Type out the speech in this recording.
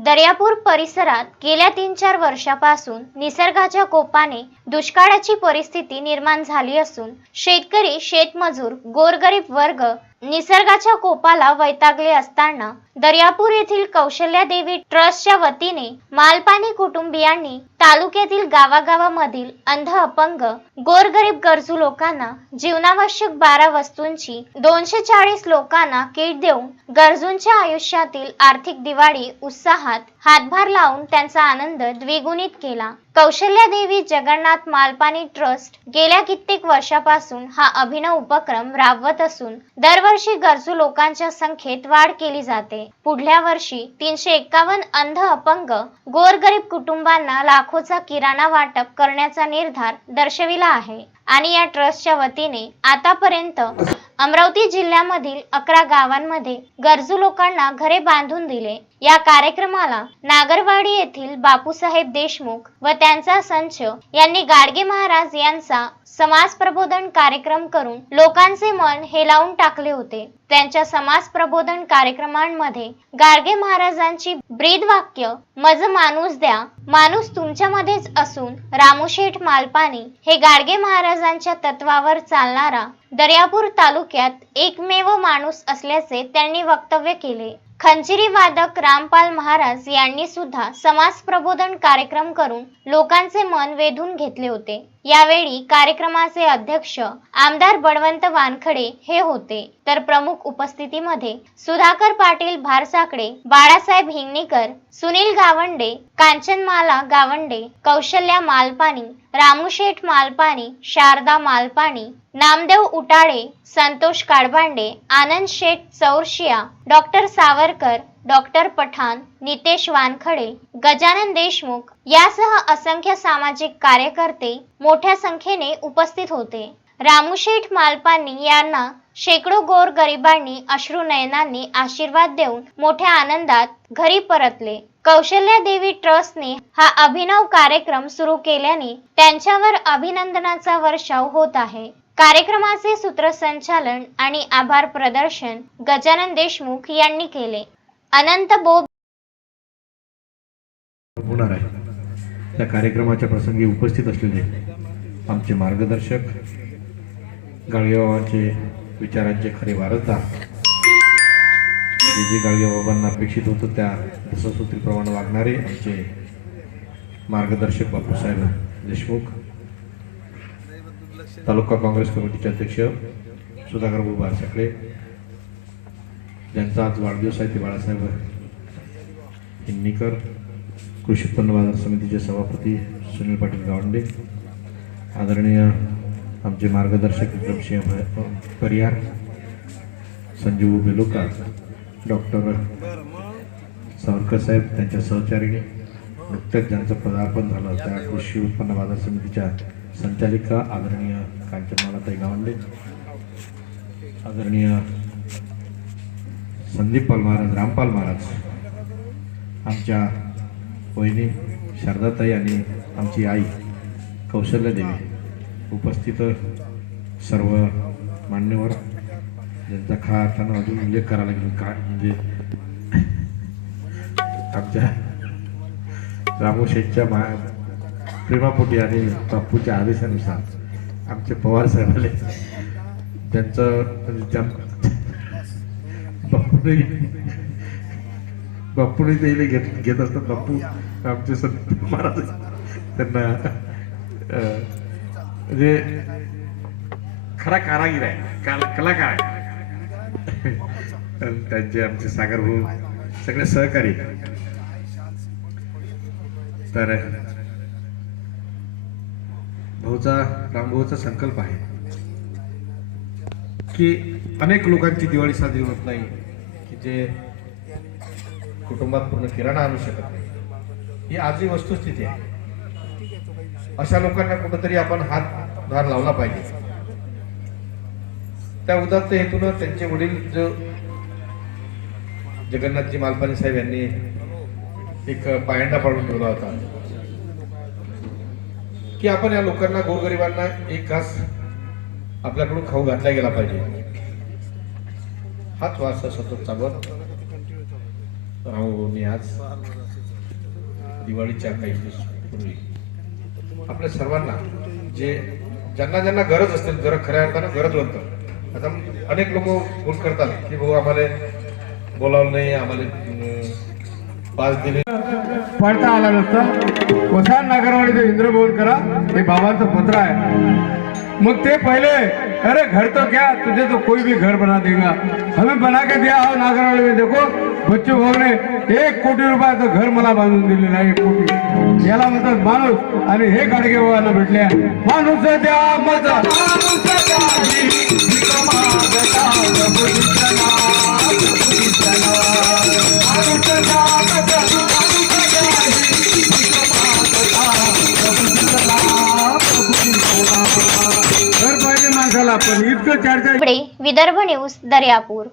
दर्यापूर परिसरात गेल्या तीन चार वर्षापासून निसर्गाच्या कोपाने दुष्काळाची परिस्थिती निर्माण झाली असून शेतकरी शेतमजूर गोरगरीब वर्ग निसर्गाच्या कोपाला वैतागले असताना दर्यापूर येथील कौशल्या देवी ट्रस्टच्या वतीने मालपानी कुटुंबियांनी तालुक्यातील गावागावामधील अंध अपंग गोरगरीब गरजू लोकांना जीवनावश्यक बारा वस्तूंची दोनशे चाळीस लोकांना किट देऊन गरजूंच्या आयुष्यातील आर्थिक दिवाळी उत्साहात हातभार लावून त्यांचा आनंद द्विगुणित केला. कौशल्या देवी जगन्नाथ मालपानी ट्रस्ट गेल्या कित्येक वर्षापासून हा अभिनव उपक्रम राबवत असून दरवर्षी गरजू लोकांच्या संख्येत वाढ केली जाते. पुढल्या वर्षी तीनशे एकावन्न अंध अपंग गोरगरीब कुटुंबांना लाखोचा किराणा वाटप करण्याचा निर्धार दर्शविला आहे. आणि या ट्रस्टच्या वतीने आतापर्यंत अमरावती जिल्ह्यामधील अकरा गावांमध्ये गरजू लोकांना घरे बांधून दिले. या कार्यक्रमाला नागरवाडी येथील बापूसाहेब देशमुख व त्यांचा संच यांनी गाडगे महाराज यांचा समाज प्रबोधन कार्यक्रम करून लोकांचे मन हेलावून टाकले होते. त्यांच्या समाज प्रबोधन कार्यक्रमांमध्ये गाडगे महाराजांची ब्रीद वाक्य मज माणूस द्या माणूस तुमच्यामध्येच असून रामूशेठ मालपानी हे गाडगे महाराजांच्या तत्वावर चालणारा दर्यापूर तालुक्यात एकमेव माणूस असल्याचे त्यांनी वक्तव्य केले. खंजिरी वादक रामपाल महाराज यांनी सुद्धा समाज प्रबोधन कार्यक्रम करून लोकांचे मन वेधून घेतले होते. यावेळी कार्यक्रमाचे अध्यक्ष आमदार बळवंत वानखडे हे होते. तर प्रमुख उपस्थितीमध्ये सुधाकर पाटील भारसाकडे बाळासाहेब हिंगणीकर सुनील गावंडे कांचनमाला गावंडे कौशल्या मालपानी रामूशेठ मालपानी शारदा मालपानी नामदेव उटाळे संतोष काडबांडे आनंद शेठ चौरशिया डॉक्टर सावरकर डॉक्टर पठाण नितेश वानखडे गजानन देशमुख यासह असंख्य सामाजिक कार्यकर्ते मोठ्या संख्येने उपस्थित होते. रामूशेठ मालपानी यांना शेकडो गोर गरिबांनी अश्रू नयनांनी आशीर्वाद देऊन मोठ्या आनंदात घरी परतले. कौशल्या देवी ट्रस्टने हा अभिनव कार्यक्रम सुरू केल्याने त्यांच्यावर अभिनंदनाचा वर्षाव होत आहे. कार्यक्रमाचे सूत्रसंचालन आणि आभार प्रदर्शन गजानन देशमुख यांनी केले. अनंत बोब होणार आहे. त्या कार्यक्रमाच्या प्रसंगी उपस्थित असलेले आमचे मार्गदर्शक गाळगेबाबांचे विचारांचे खरे वारसदार जे जे गाळगेबाबांना अपेक्षित होतं त्या दससूत्रीप्रमाणे वागणारे आमचे मार्गदर्शक बापूसाहेब देशमुख तालुका काँग्रेस कमिटीचे अध्यक्ष सुधाकर बुबार ज्यांचा आज वाढदिवस आहे ते बाळासाहेब हिंगणीकर कृषी उत्पन्न बाजार समितीचे सभापती सुनील पाटील गावंडे आदरणीय आमचे मार्गदर्शक विक्रमसिंह परिहार संजीव बेलोका डॉक्टर सावरकर साहेब त्यांच्या सहचारिणी नुकत्याच ज्यांचं पदार्पण झालं त्या कृषी उत्पन्न बाजार समितीच्या संचालिका आदरणीय कांचनमालाताई गावंडे आदरणीय संदीप पाल महाराज रामपाल महाराज. आमच्या वहिनी शारदाताई आणि आमची आई कौशल्य देवी उपस्थित सर्व मान्यवर. ज्यांचा खा त्यांना अजून उल्लेख करायला लागेल काय म्हणजे आमच्या रामू शेठच्या मा प्रेमापोटी आणि बापूच्या आदेशानुसार आमचे पवार साहेब आले. त्यांचं म्हणजे त्या बापूने बापूने त्याला घेत घेत असतात बापू आमचे संत महाराज त्यांना म्हणजे खरा कारागीर आहे. का- कलाकार आहे. आणि त्यांचे आमचे सागर भाऊ सगळे सहकारी. तर भाऊचा रामभाऊचा संकल्प आहे की अनेक लोकांची दिवाळी साजरी होत नाही. जे कुटुंबात पूर्ण किराणा आणू शकत नाही. ही आजही वस्तुस्थिती आहे. अशा लोकांना कुठंतरी आपण हात धार लावला पाहिजे. त्या उदात्त हेतून त्यांचे वडील जो जगन्नाथजी मालपानी साहेब यांनी एक पायंडा पाडून ठेवला होता की आपण या लोकांना गोरगरिबांना एक घास आपल्याकडून खाऊ घातला गेला पाहिजे. हाच वारसा सतत चालवत रामभाऊंनी आज दिवाळीच्या काही दिवस पूर्वी. आपल्या सर्वांना जे ज्यांना ज्यांना गरज असते जरा खऱ्या अर्थानं गरजवंत. आता अनेक लोक फोन करतात की भाऊ आम्हाला बोलावलं नाही आम्हाला पास पाच दिले. पडता आला नसता. वसान नागरवाडीचं इंद्रभवन करा हे बाबांचं पत्र आहे. मग ते पहिले अरे घर तो क्या? तुझे तो कोई भी घर बना देगा। हमें बना के दिया हो नागरवाडी में। देखो बच्चू भाऊ ने एक कोटी रुपयाचं घर मला बांधून दिलेलं आहे एक कोटी। याला म्हणतात माणूस आणि हे गाडगे बाबांना भेटले. माणूस द्या मजा विदर्भ न्यूज दर्यापूर.